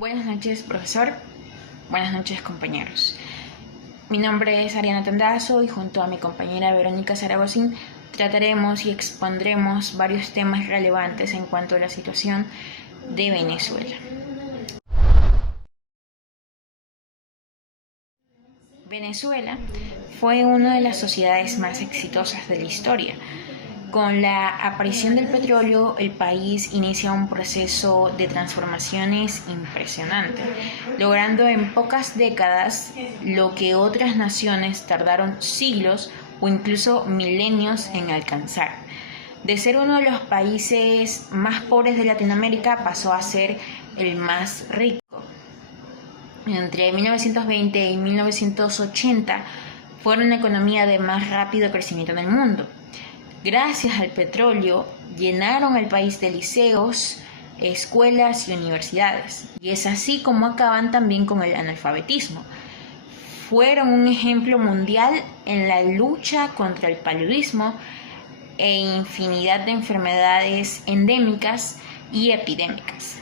Buenas noches, profesor. Buenas noches, compañeros. Mi nombre es Ariana Tandazo y junto a mi compañera Verónica Zaragozín trataremos y expondremos varios temas relevantes en cuanto a la situación de Venezuela. Venezuela fue una de las sociedades más exitosas de la historia. Con la aparición del petróleo, el país inicia un proceso de transformaciones impresionante, logrando en pocas décadas lo que otras naciones tardaron siglos o incluso milenios en alcanzar. De ser uno de los países más pobres de Latinoamérica, pasó a ser el más rico. Entre 1920 y 1980 fue una economía de más rápido crecimiento en el mundo. Gracias al petróleo, llenaron el país de liceos, escuelas y universidades. Y es así como acaban también con el analfabetismo. Fueron un ejemplo mundial en la lucha contra el paludismo e infinidad de enfermedades endémicas y epidémicas.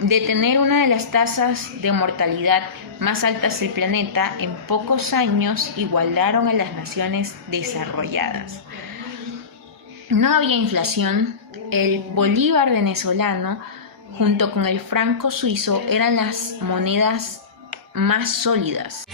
De tener una de las tasas de mortalidad más altas del planeta, en pocos años igualaron a las naciones desarrolladas. No había inflación, el bolívar venezolano junto con el franco suizo eran las monedas más sólidas.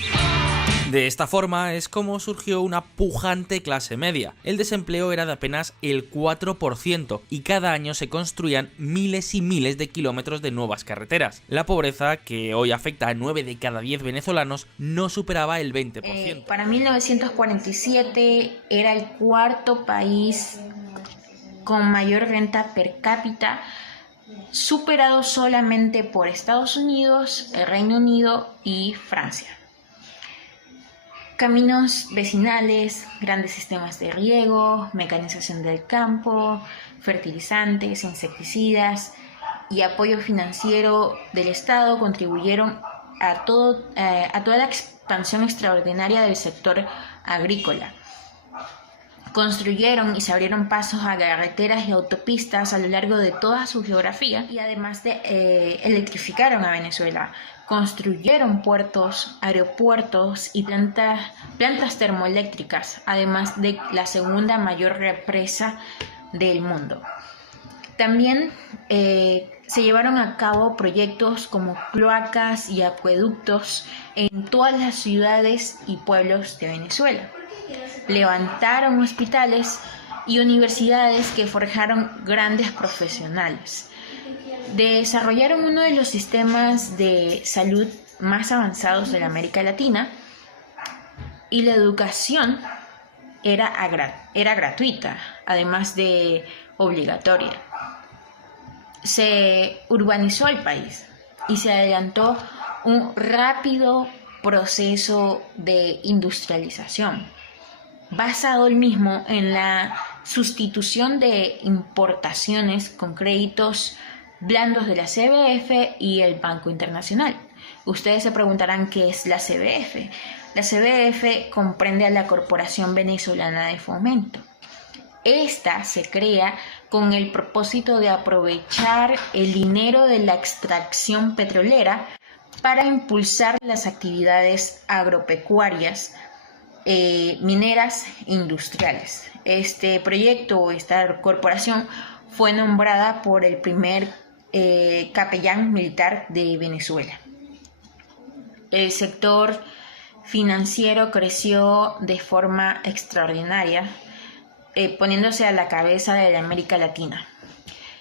De esta forma es como surgió una pujante clase media. El desempleo era de apenas el 4% y cada año se construían miles y miles de kilómetros de nuevas carreteras. La pobreza, que hoy afecta a 9 de cada 10 venezolanos, no superaba el 20%. Para 1947 era el cuarto país con mayor renta per cápita, superado solamente por Estados Unidos, el Reino Unido y Francia. Caminos vecinales, grandes sistemas de riego, mecanización del campo, fertilizantes, insecticidas y apoyo financiero del Estado contribuyeron a toda la expansión extraordinaria del sector agrícola. Construyeron y se abrieron pasos a carreteras y autopistas a lo largo de toda su geografía y además electrificaron a Venezuela. Construyeron puertos, aeropuertos y plantas termoeléctricas, además de la segunda mayor represa del mundo. También se llevaron a cabo proyectos como cloacas y acueductos en todas las ciudades y pueblos de Venezuela. Levantaron hospitales y universidades que forjaron grandes profesionales. Desarrollaron uno de los sistemas de salud más avanzados de la América Latina y la educación era gratuita, además de obligatoria. Se urbanizó el país y se adelantó un rápido proceso de industrialización, basado el mismo en la sustitución de importaciones con créditos blandos de la CBF y el Banco Internacional. Ustedes se preguntarán qué es la CBF. La CBF comprende a la Corporación Venezolana de Fomento. Esta se crea con el propósito de aprovechar el dinero de la extracción petrolera para impulsar las actividades agropecuarias, mineras e industriales. Este proyecto, esta corporación, fue nombrada por el primer capellán militar de Venezuela. El sector financiero creció de forma extraordinaria, poniéndose a la cabeza de la América Latina.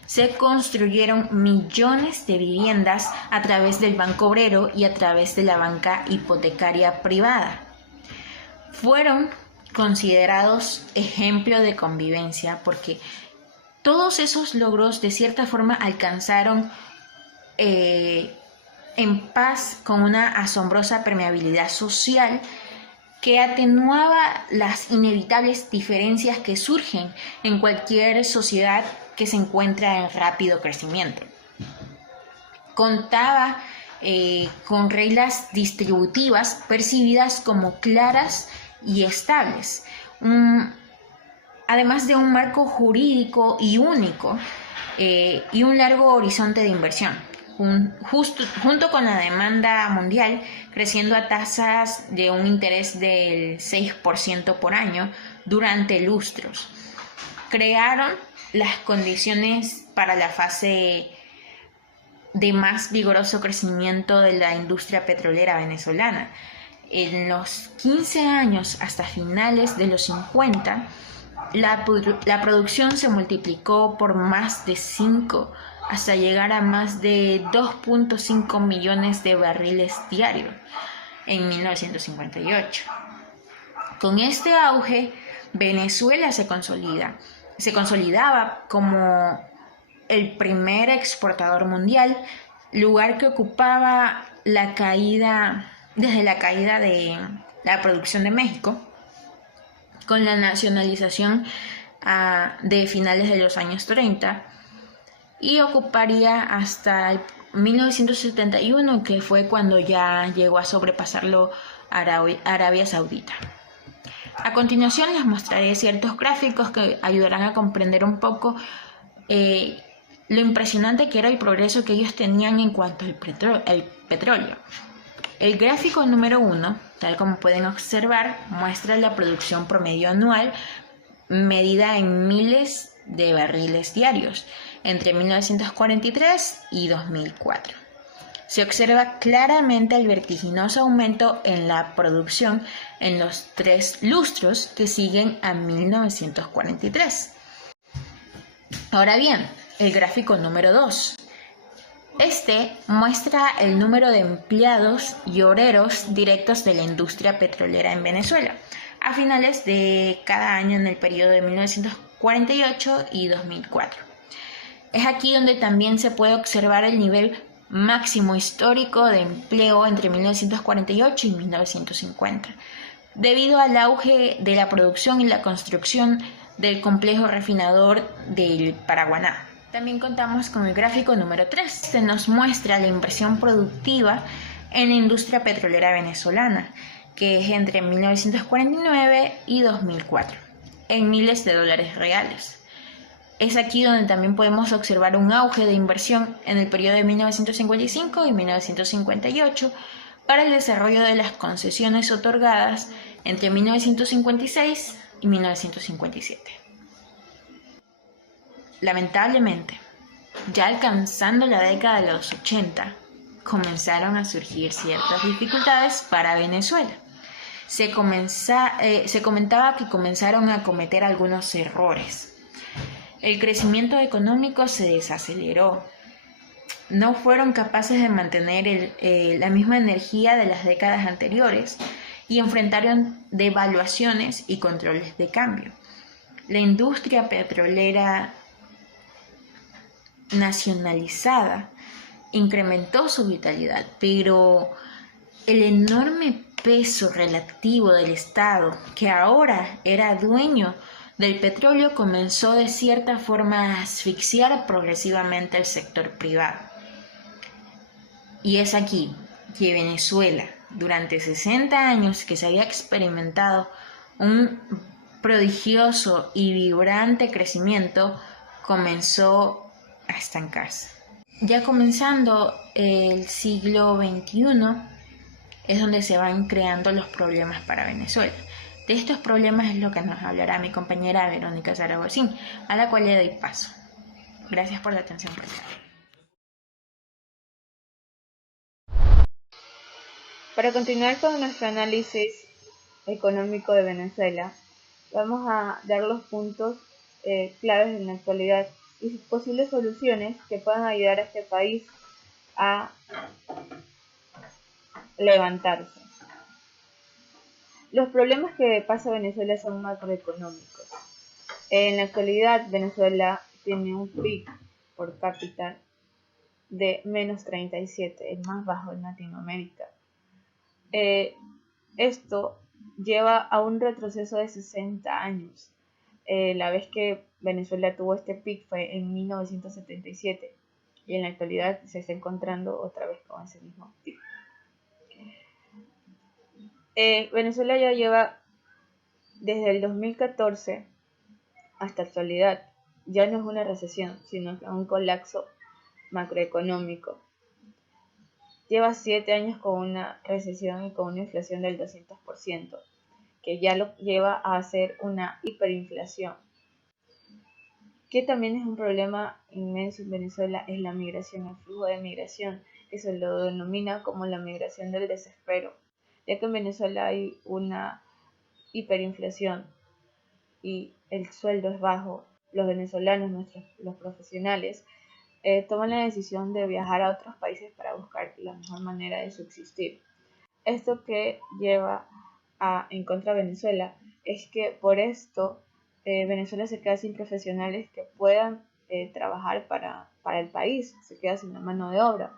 Se construyeron millones de viviendas a través del Banco Obrero y a través de la banca hipotecaria privada. Fueron considerados ejemplo de convivencia porque todos esos logros de cierta forma alcanzaron en paz con una asombrosa permeabilidad social que atenuaba las inevitables diferencias que surgen en cualquier sociedad que se encuentra en rápido crecimiento. Contaba con reglas distributivas percibidas como claras y estables, además de un marco jurídico y único y un largo horizonte de inversión. junto con la demanda mundial, creciendo a tasas de un interés del 6% por año durante lustros. Crearon las condiciones para la fase de más vigoroso crecimiento de la industria petrolera venezolana. En los 15 años hasta finales de los 50, la producción se multiplicó por más de 5 hasta llegar a más de 2.5 millones de barriles diarios en 1958. Con este auge, Venezuela se consolidaba como el primer exportador mundial, lugar que ocupaba desde la caída de la producción de México, con la nacionalización de finales de los años 30, y ocuparía hasta 1971, que fue cuando ya llegó a sobrepasarlo Arabia Saudita. A continuación les mostraré ciertos gráficos que ayudarán a comprender un poco lo impresionante que era el progreso que ellos tenían en cuanto al petróleo. El gráfico número 1, tal como pueden observar, muestra la producción promedio anual medida en miles de barriles diarios entre 1943 y 2004. Se observa claramente el vertiginoso aumento en la producción en los 3 lustros que siguen a 1943. Ahora bien, el gráfico número 2. Este muestra el número de empleados y obreros directos de la industria petrolera en Venezuela a finales de cada año en el periodo de 1948 y 2004. Es aquí donde también se puede observar el nivel máximo histórico de empleo entre 1948 y 1950, debido al auge de la producción y la construcción del complejo refinador del Paraguaná. También contamos con el gráfico número 3. Se nos muestra la inversión productiva en la industria petrolera venezolana, que es entre 1949 y 2004, en miles de dólares reales. Es aquí donde también podemos observar un auge de inversión en el periodo de 1955 y 1958 para el desarrollo de las concesiones otorgadas entre 1956 y 1957. Lamentablemente, ya alcanzando la década de los 80, comenzaron a surgir ciertas dificultades para Venezuela. Se comentaba que comenzaron a cometer algunos errores. El crecimiento económico se desaceleró. No fueron capaces de mantener la misma energía de las décadas anteriores y enfrentaron devaluaciones y controles de cambio. La industria petrolera nacionalizada incrementó su vitalidad, pero el enorme peso relativo del Estado, que ahora era dueño del petróleo, comenzó de cierta forma a asfixiar progresivamente el sector privado. Y es aquí que Venezuela, durante 60 años que se había experimentado un prodigioso y vibrante crecimiento, comenzó a estancarse. Ya comenzando el siglo XXI es donde se van creando los problemas para Venezuela. De estos problemas es lo que nos hablará mi compañera Verónica Zaragozín, a la cual le doy paso. Gracias por la atención prestada. Para continuar con nuestro análisis económico de Venezuela, vamos a dar los puntos claves en la actualidad y sus posibles soluciones que puedan ayudar a este país a levantarse. Los problemas que pasa Venezuela son macroeconómicos. En la actualidad, Venezuela tiene un PIB por cápita de menos 37, el más bajo en Latinoamérica. Esto lleva a un retroceso de 60 años. La vez que Venezuela tuvo este PIB fue en 1977 y en la actualidad se está encontrando otra vez con ese mismo PIB. Venezuela ya lleva desde el 2014 hasta la actualidad, ya no es una recesión, sino un colapso macroeconómico. lleva 7 años con una recesión y con una inflación del 200%, que ya lo lleva a hacer una hiperinflación. Que también es un problema inmenso en Venezuela es la migración, el flujo de migración, que se lo denomina como la migración del desespero, ya que en Venezuela hay una hiperinflación y el sueldo es bajo. Los venezolanos, los profesionales, toman la decisión de viajar a otros países para buscar la mejor manera de subsistir. Esto que lleva en contra de Venezuela es que por esto Venezuela se queda sin profesionales que puedan trabajar para el país, se queda sin la mano de obra.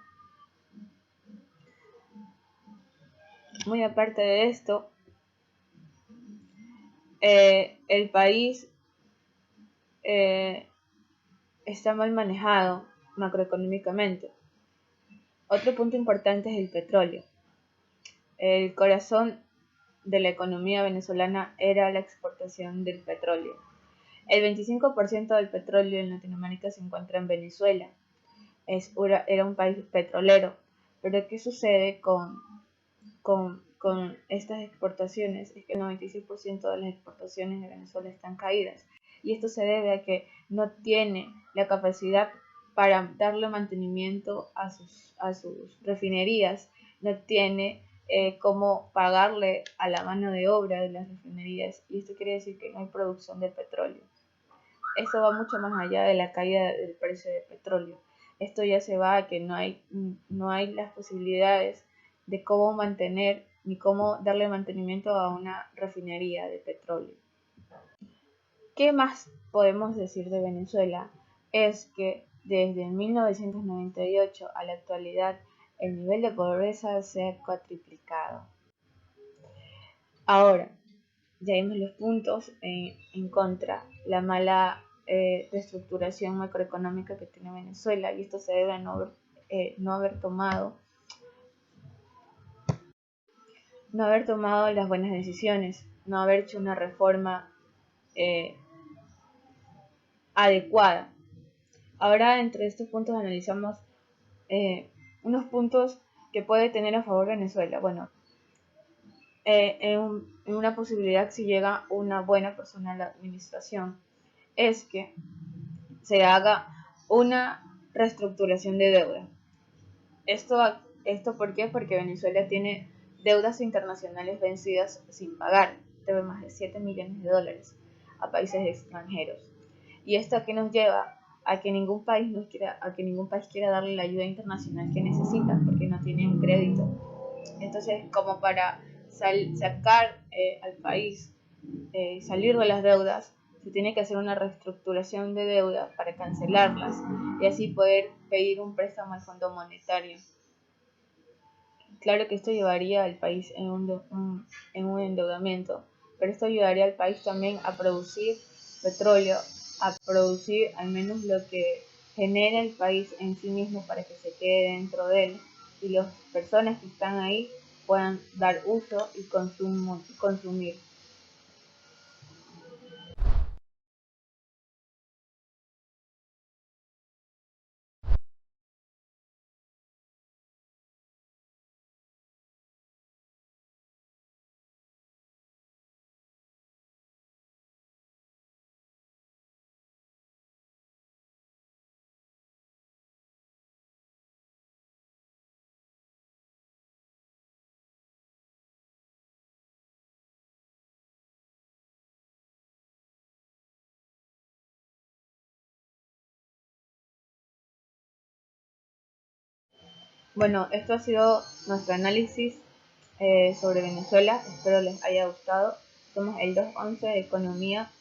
Muy aparte de esto, el país está mal manejado macroeconómicamente. Otro punto importante es el petróleo. El corazón de la economía venezolana era la exportación del petróleo. El 25% del petróleo en Latinoamérica se encuentra en Venezuela. Era un país petrolero. Pero ¿qué sucede con estas exportaciones? Es que el 96% de las exportaciones de Venezuela están caídas. Y esto se debe a que no tiene la capacidad para darle mantenimiento a sus refinerías, no tiene cómo pagarle a la mano de obra de las refinerías, y esto quiere decir que no hay producción de petróleo. Esto va mucho más allá de la caída del precio del petróleo. Esto ya se va a que no hay las posibilidades de cómo mantener ni cómo darle mantenimiento a una refinería de petróleo. ¿Qué más podemos decir de Venezuela? Es que desde 1998 a la actualidad el nivel de pobreza se ha cuatriplicado. Ahora, ya vimos los puntos en contra, la mala reestructuración macroeconómica que tiene Venezuela, y esto se debe a no haber tomado las buenas decisiones, no haber hecho una reforma adecuada. Ahora, entre estos puntos analizamos unos puntos que puede tener a favor Venezuela. Bueno, en una posibilidad, si llega una buena persona a la administración, es que se haga una reestructuración de deuda. ¿Esto por qué? Porque Venezuela tiene deudas internacionales vencidas sin pagar, debe más de 7 millones de dólares a países extranjeros. Y esto a qué nos lleva a que ningún país quiera darle la ayuda internacional que necesita, porque no tiene un crédito. Entonces, como para sacar al país, salir de las deudas, se tiene que hacer una reestructuración de deuda para cancelarlas y así poder pedir un préstamo al Fondo Monetario. Claro que esto llevaría al país en un endeudamiento, pero esto ayudaría al país también a producir petróleo, a producir al menos lo que genera el país en sí mismo para que se quede dentro de él y las personas que están ahí puedan dar uso y consumir. Bueno, esto ha sido nuestro análisis sobre Venezuela. Espero les haya gustado. Somos el 211 de Economía.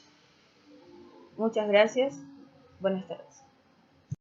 Muchas gracias. Buenas tardes.